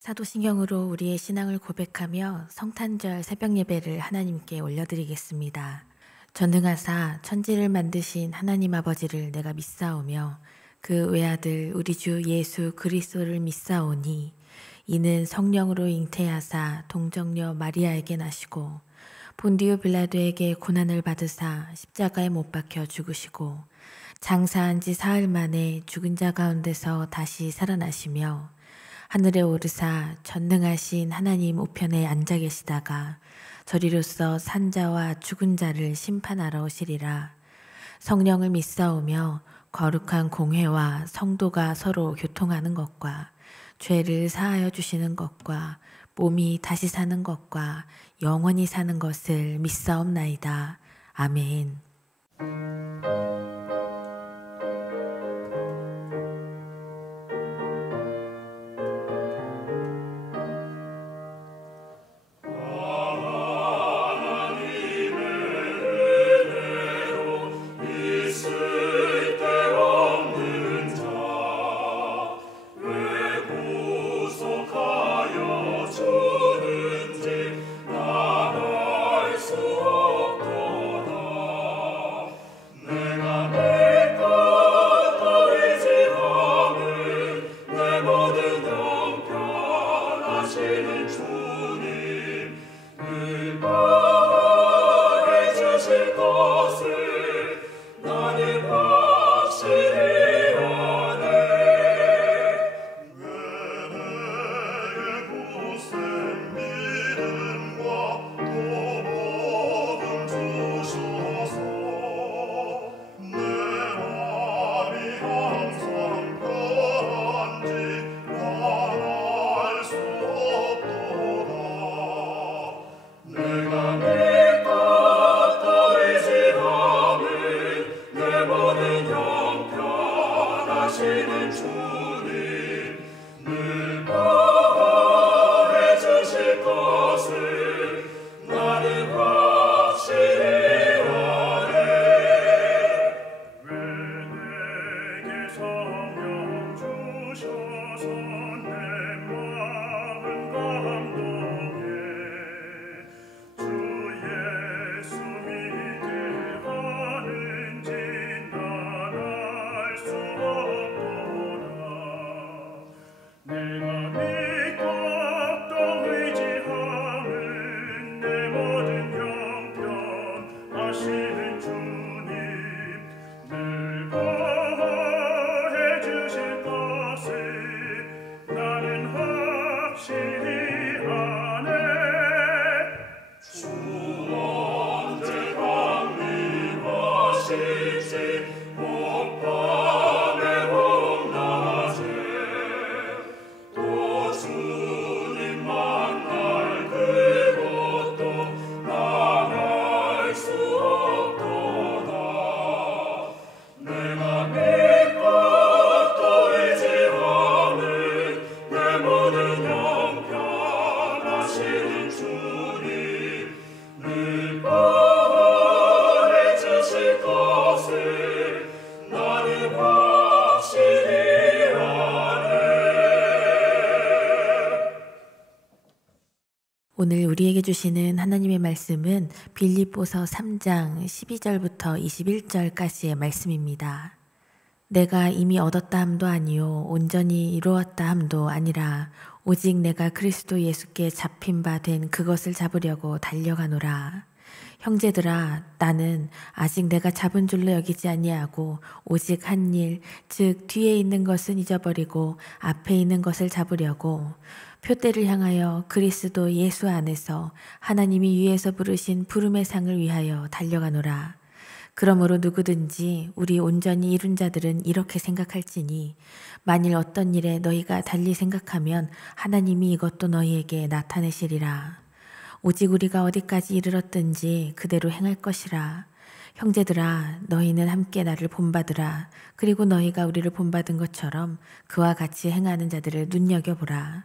사도신경으로 우리의 신앙을 고백하며 성탄절 새벽 예배를 하나님께 올려드리겠습니다. 전능하사 천지를 만드신 하나님 아버지를 내가 믿사오며 그 외아들 우리 주 예수 그리스도를 믿사오니 이는 성령으로 잉태하사 동정녀 마리아에게 나시고 본디오 빌라도에게 고난을 받으사 십자가에 못 박혀 죽으시고 장사한 지 사흘 만에 죽은 자 가운데서 다시 살아나시며 하늘에 오르사 전능하신 하나님 우편에 앉아 계시다가 저리로서 산자와 죽은 자를 심판하러 오시리라. 성령을 믿사오며 거룩한 공회와 성도가 서로 교통하는 것과 죄를 사하여 주시는 것과 몸이 다시 사는 것과 영원히 사는 것을 믿사옵나이다. 아멘. 오늘 우리에게 주시는 하나님의 말씀은 빌립보서 3장 12절부터 21절까지의 말씀입니다. 내가 이미 얻었다 함도 아니요 온전히 이루었다 함도 아니라 오직 내가 그리스도 예수께 잡힌 바 된 그것을 잡으려고 달려가노라. 형제들아, 나는 아직 내가 잡은 줄로 여기지 아니하고 오직 한 일, 즉 뒤에 있는 것은 잊어버리고 앞에 있는 것을 잡으려고 표대를 향하여 그리스도 예수 안에서 하나님이 위에서 부르신 부름의 상을 위하여 달려가노라. 그러므로 누구든지 우리 온전히 이룬 자들은 이렇게 생각할지니 만일 어떤 일에 너희가 달리 생각하면 하나님이 이것도 너희에게 나타내시리라. 오직 우리가 어디까지 이르렀든지 그대로 행할 것이라. 형제들아, 너희는 함께 나를 본받으라. 그리고 너희가 우리를 본받은 것처럼 그와 같이 행하는 자들을 눈여겨보라.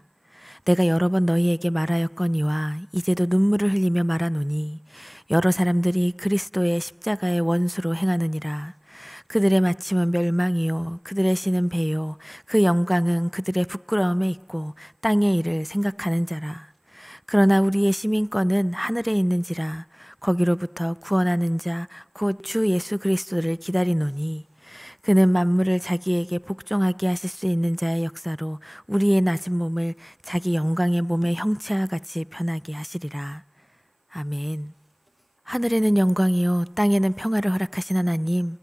내가 여러 번 너희에게 말하였거니와 이제도 눈물을 흘리며 말하노니 여러 사람들이 그리스도의 십자가의 원수로 행하느니라. 그들의 마침은 멸망이요 그들의 신은 배요 그 영광은 그들의 부끄러움에 있고 땅의 일을 생각하는 자라. 그러나 우리의 시민권은 하늘에 있는지라 거기로부터 구원하는 자 곧 주 예수 그리스도를 기다리노니 그는 만물을 자기에게 복종하게 하실 수 있는 자의 역사로 우리의 낮은 몸을 자기 영광의 몸의 형체와 같이 변하게 하시리라. 아멘. 하늘에는 영광이요 땅에는 평화를 허락하신 하나님,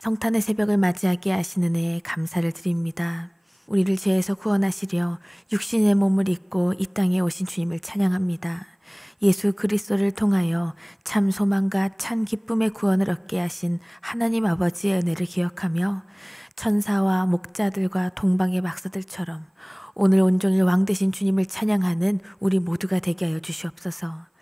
성탄의 새벽을 맞이하게 하시는 은혜에 감사를 드립니다. 우리를 죄에서 구원하시려 육신의 몸을 입고 이 땅에 오신 주님을 찬양합니다. 예수 그리스도를 통하여 참 소망과 참 기쁨의 구원을 얻게 하신 하나님 아버지의 은혜를 기억하며 천사와 목자들과 동방의 박사들처럼 오늘 온종일 왕 되신 주님을 찬양하는 우리 모두가 되게 하여 주시옵소서.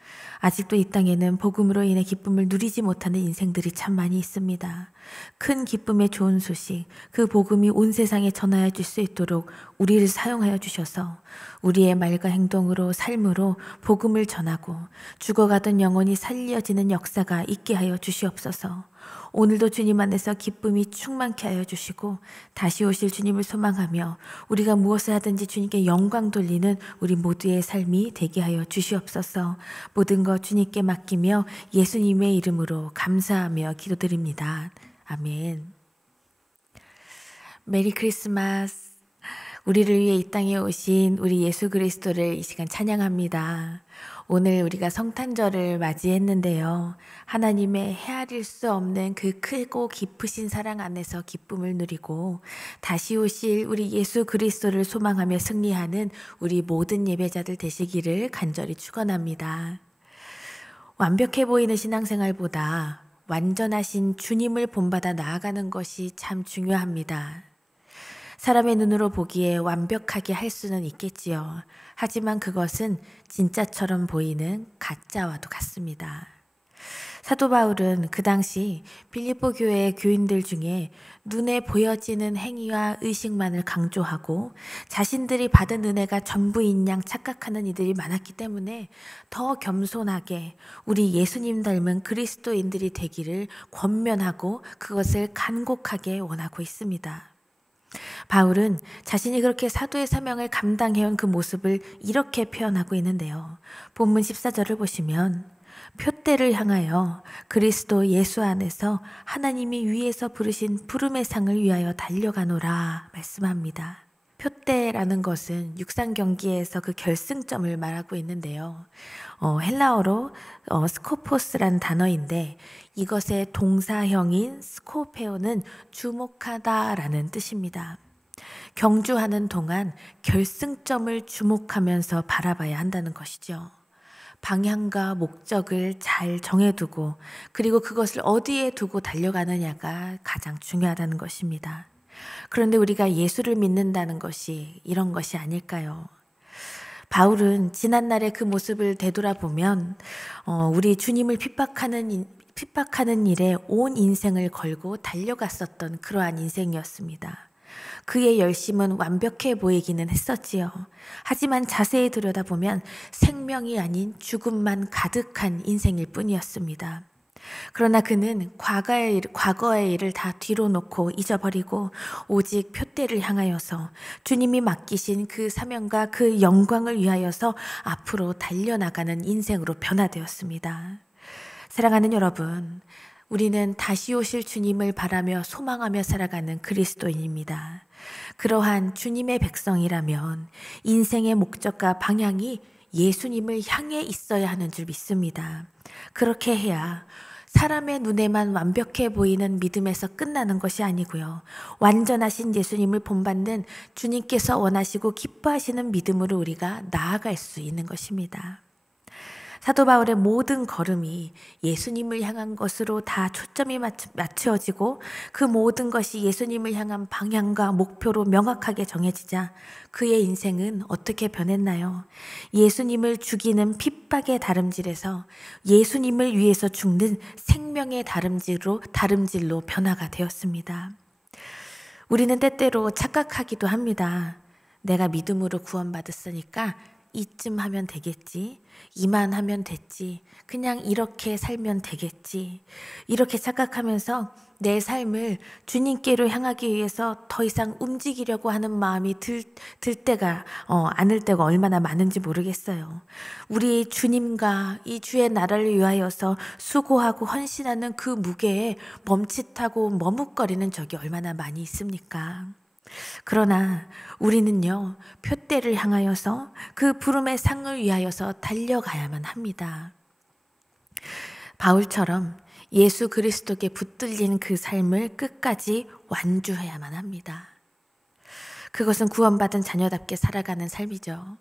아직도 이 땅에는 복음으로 인해 기쁨을 누리지 못하는 인생들이 참 많이 있습니다. 큰 기쁨의 좋은 소식, 그 복음이 온 세상에 전하여 줄 수 있도록 우리를 사용하여 주셔서 우리의 말과 행동으로 삶으로 복음을 전하고 죽어가던 영혼이 살려지는 역사가 있게 하여 주시옵소서. 오늘도 주님 안에서 기쁨이 충만케 하여 주시고 다시 오실 주님을 소망하며 우리가 무엇을 하든지 주님께 영광 돌리는 우리 모두의 삶이 되게 하여 주시옵소서. 모든 것 주님께 맡기며 예수님의 이름으로 감사하며 기도드립니다. 아멘. 메리 크리스마스. 우리를 위해 이 땅에 오신 우리 예수 그리스도를 이 시간 찬양합니다. 오늘 우리가 성탄절을 맞이했는데요. 하나님의 헤아릴 수 없는 그 크고 깊으신 사랑 안에서 기쁨을 누리고 다시 오실 우리 예수 그리스도를 소망하며 승리하는 우리 모든 예배자들 되시기를 간절히 축원합니다. 완벽해 보이는 신앙생활보다 완전하신 주님을 본받아 나아가는 것이 참 중요합니다. 사람의 눈으로 보기에 완벽하게 할 수는 있겠지요. 하지만 그것은 진짜처럼 보이는 가짜와도 같습니다. 사도 바울은 그 당시 빌립보 교회의 교인들 중에 눈에 보여지는 행위와 의식만을 강조하고 자신들이 받은 은혜가 전부인 양 착각하는 이들이 많았기 때문에 더 겸손하게 우리 예수님 닮은 그리스도인들이 되기를 권면하고 그것을 간곡하게 원하고 있습니다. 바울은 자신이 그렇게 사도의 사명을 감당해온 그 모습을 이렇게 표현하고 있는데요. 본문 14절을 보시면 표대를 향하여 그리스도 예수 안에서 하나님이 위에서 부르신 부름의 상을 위하여 달려가노라 말씀합니다. 표대라는 것은 육상 경기에서 그 결승점을 말하고 있는데요. 헬라어로 스코포스라는 단어인데 이것의 동사형인 스코페오는 주목하다라는 뜻입니다. 경주하는 동안 결승점을 주목하면서 바라봐야 한다는 것이죠. 방향과 목적을 잘 정해두고 그리고 그것을 어디에 두고 달려가느냐가 가장 중요하다는 것입니다. 그런데 우리가 예수를 믿는다는 것이 이런 것이 아닐까요? 바울은 지난날의 그 모습을 되돌아보면 우리 주님을 핍박하는 일에 온 인생을 걸고 달려갔었던 그러한 인생이었습니다. 그의 열심은 완벽해 보이기는 했었지요. 하지만 자세히 들여다보면 생명이 아닌 죽음만 가득한 인생일 뿐이었습니다. 그러나 그는 과거의 일을 다 뒤로 놓고 잊어버리고 오직 표대를 향하여서 주님이 맡기신 그 사명과 그 영광을 위하여서 앞으로 달려나가는 인생으로 변화되었습니다. 사랑하는 여러분, 우리는 다시 오실 주님을 바라며 소망하며 살아가는 그리스도인입니다. 그러한 주님의 백성이라면 인생의 목적과 방향이 예수님을 향해 있어야 하는 줄 믿습니다. 그렇게 해야 사람의 눈에만 완벽해 보이는 믿음에서 끝나는 것이 아니고요. 완전하신 예수님을 본받는 주님께서 원하시고 기뻐하시는 믿음으로 우리가 나아갈 수 있는 것입니다. 사도 바울의 모든 걸음이 예수님을 향한 것으로 다 초점이 맞추어지고 그 모든 것이 예수님을 향한 방향과 목표로 명확하게 정해지자 그의 인생은 어떻게 변했나요? 예수님을 죽이는 핍박의 다름질에서 예수님을 위해서 죽는 생명의 다름질로 변화가 되었습니다. 우리는 때때로 착각하기도 합니다. 내가 믿음으로 구원받았으니까 이쯤 하면 되겠지, 이만하면 됐지, 그냥 이렇게 살면 되겠지, 이렇게 착각하면서 내 삶을 주님께로 향하기 위해서 더 이상 움직이려고 하는 마음이 들 때가 않을 때가 얼마나 많은지 모르겠어요. 우리 주님과 이 주의 나라를 위하여서 수고하고 헌신하는 그 무게에 멈칫하고 머뭇거리는 적이 얼마나 많이 있습니까? 그러나 우리는요, 표대를 향하여서 그 부름의 상을 위하여서 달려가야만 합니다. 바울처럼 예수 그리스도께 붙들린 그 삶을 끝까지 완주해야만 합니다. 그것은 구원받은 자녀답게 살아가는 삶이죠.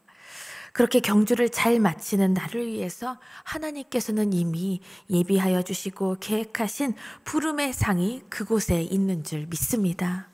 그렇게 경주를 잘 마치는 나를 위해서 하나님께서는 이미 예비하여 주시고 계획하신 부름의 상이 그곳에 있는 줄 믿습니다.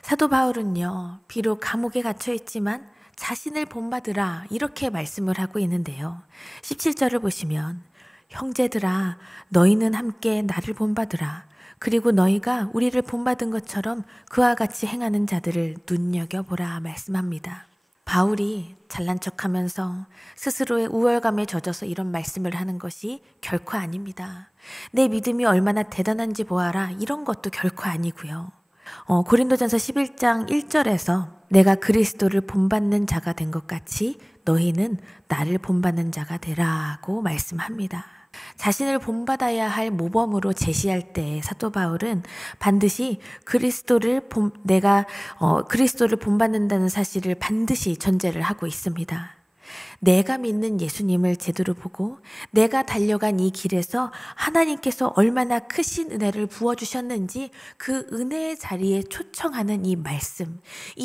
사도 바울은요, 비록 감옥에 갇혀 있지만 자신을 본받으라 이렇게 말씀을 하고 있는데요. 17절을 보시면 형제들아 너희는 함께 나를 본받으라. 그리고 너희가 우리를 본받은 것처럼 그와 같이 행하는 자들을 눈여겨보라 말씀합니다. 바울이 잘난 척하면서 스스로의 우월감에 젖어서 이런 말씀을 하는 것이 결코 아닙니다. 내 믿음이 얼마나 대단한지 보아라 이런 것도 결코 아니고요. 고린도전서 11장 1절에서 내가 그리스도를 본받는 자가 된 것 같이 너희는 나를 본받는 자가 되라고 말씀합니다. 자신을 본받아야 할 모범으로 제시할 때 사도 바울은 반드시 그리스도를 본받는다는 사실을 반드시 전제를 하고 있습니다. 내가 믿는 예수님을 제대로 보고 내가 달려간 이 길에서 하나님께서 얼마나 크신 은혜를 부어주셨는지 그 은혜의 자리에 초청하는 이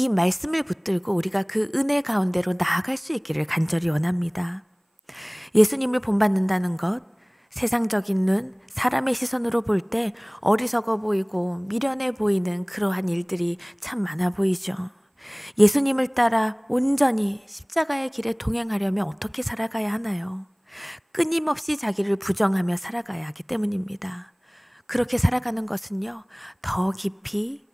말씀을 붙들고 우리가 그 은혜 가운데로 나아갈 수 있기를 간절히 원합니다. 예수님을 본받는다는 것, 세상적인 눈, 사람의 시선으로 볼 때 어리석어 보이고 미련해 보이는 그러한 일들이 참 많아 보이죠. 예수님을 따라 온전히 십자가의 길에 동행하려면 어떻게 살아가야 하나요? 끊임없이 자기를 부정하며 살아가야 하기 때문입니다. 그렇게 살아가는 것은요, 더 깊이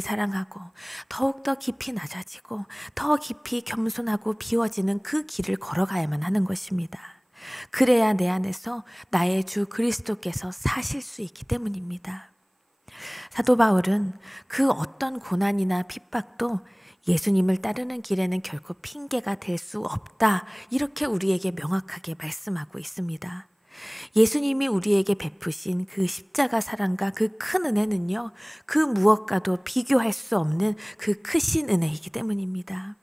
사랑하고 더욱더 깊이 낮아지고 더 깊이 겸손하고 비워지는 그 길을 걸어가야만 하는 것입니다. 그래야 내 안에서 나의 주 그리스도께서 사실 수 있기 때문입니다. 사도 바울은 그 어떤 고난이나 핍박도 예수님을 따르는 길에는 결코 핑계가 될 수 없다. 이렇게 우리에게 명확하게 말씀하고 있습니다. 예수님이 우리에게 베푸신 그 십자가 사랑과 그 큰 은혜는요, 그 무엇과도 비교할 수 없는 그 크신 은혜이기 때문입니다.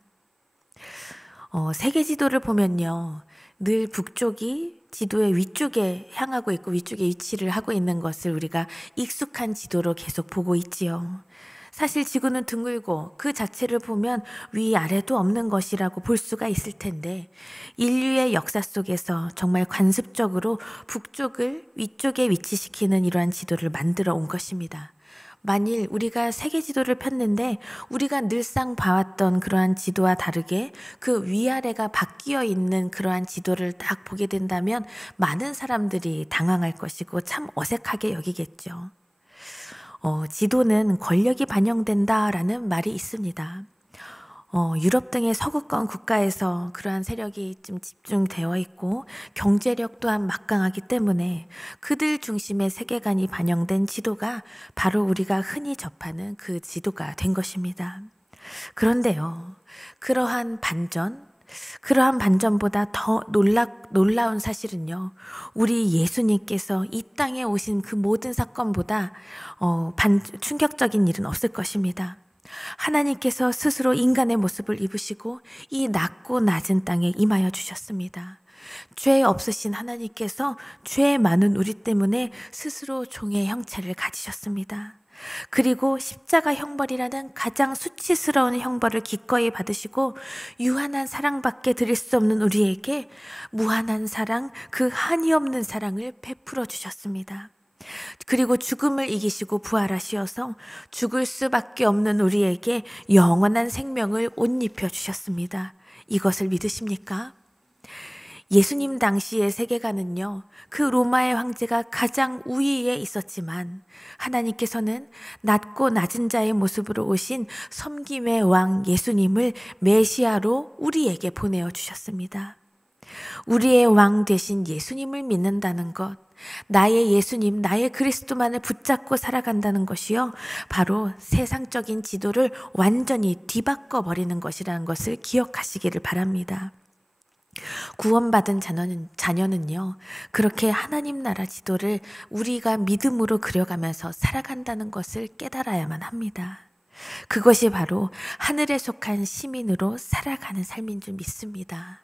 세계 지도를 보면요, 늘 북쪽이 지도의 위쪽에 향하고 있고 위쪽에 위치를 하고 있는 것을 우리가 익숙한 지도로 계속 보고 있지요. 사실 지구는 둥글고 그 자체를 보면 위아래도 없는 것이라고 볼 수가 있을 텐데 인류의 역사 속에서 정말 관습적으로 북쪽을 위쪽에 위치시키는 이러한 지도를 만들어 온 것입니다. 만일 우리가 세계 지도를 폈는데 우리가 늘상 봐왔던 그러한 지도와 다르게 그 위아래가 바뀌어 있는 그러한 지도를 딱 보게 된다면 많은 사람들이 당황할 것이고 참 어색하게 여기겠죠. 지도는 권력이 반영된다라는 말이 있습니다. 유럽 등의 서구권 국가에서 그러한 세력이 좀 집중되어 있고 경제력 또한 막강하기 때문에 그들 중심의 세계관이 반영된 지도가 바로 우리가 흔히 접하는 그 지도가 된 것입니다. 그런데요, 그러한 반전보다 더 놀라운 사실은요, 우리 예수님께서 이 땅에 오신 그 모든 사건보다 충격적인 일은 없을 것입니다. 하나님께서 스스로 인간의 모습을 입으시고 이 낮고 낮은 땅에 임하여 주셨습니다. 죄 없으신 하나님께서 죄 많은 우리 때문에 스스로 종의 형체를 가지셨습니다. 그리고 십자가 형벌이라는 가장 수치스러운 형벌을 기꺼이 받으시고 유한한 사랑밖에 드릴 수 없는 우리에게 무한한 사랑, 그 한이 없는 사랑을 베풀어 주셨습니다. 그리고 죽음을 이기시고 부활하시어서 죽을 수밖에 없는 우리에게 영원한 생명을 옷 입혀 주셨습니다. 이것을 믿으십니까? 예수님 당시의 세계관은요, 그 로마의 황제가 가장 우위에 있었지만 하나님께서는 낮고 낮은 자의 모습으로 오신 섬김의 왕 예수님을 메시아로 우리에게 보내어 주셨습니다. 우리의 왕 되신 예수님을 믿는다는 것, 나의 예수님, 나의 그리스도만을 붙잡고 살아간다는 것이요, 바로 세상적인 지도를 완전히 뒤바꿔 버리는 것이라는 것을 기억하시기를 바랍니다. 구원받은 자녀는요, 그렇게 하나님 나라 지도를 우리가 믿음으로 그려가면서 살아간다는 것을 깨달아야만 합니다. 그것이 바로 하늘에 속한 시민으로 살아가는 삶인 줄 믿습니다.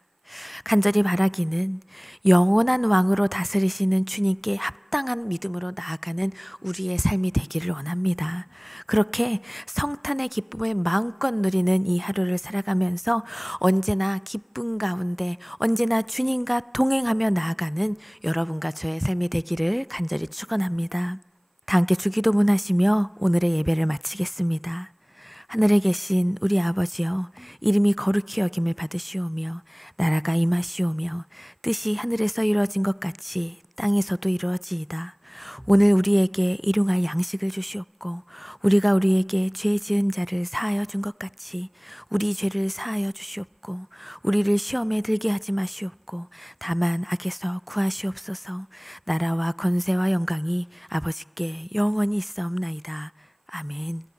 간절히 바라기는 영원한 왕으로 다스리시는 주님께 합당한 믿음으로 나아가는 우리의 삶이 되기를 원합니다. 그렇게 성탄의 기쁨을 마음껏 누리는 이 하루를 살아가면서 언제나 기쁨 가운데 언제나 주님과 동행하며 나아가는 여러분과 저의 삶이 되기를 간절히 축원합니다. 다 함께 주기도문 하시며 오늘의 예배를 마치겠습니다. 하늘에 계신 우리 아버지여, 이름이 거룩히 여김을 받으시오며 나라가 임하시오며 뜻이 하늘에서 이루어진 것 같이 땅에서도 이루어지이다. 오늘 우리에게 일용할 양식을 주시옵고 우리가 우리에게 죄 지은 자를 사하여 준 것 같이 우리 죄를 사하여 주시옵고 우리를 시험에 들게 하지 마시옵고 다만 악에서 구하시옵소서. 나라와 권세와 영광이 아버지께 영원히 있사옵나이다. 아멘.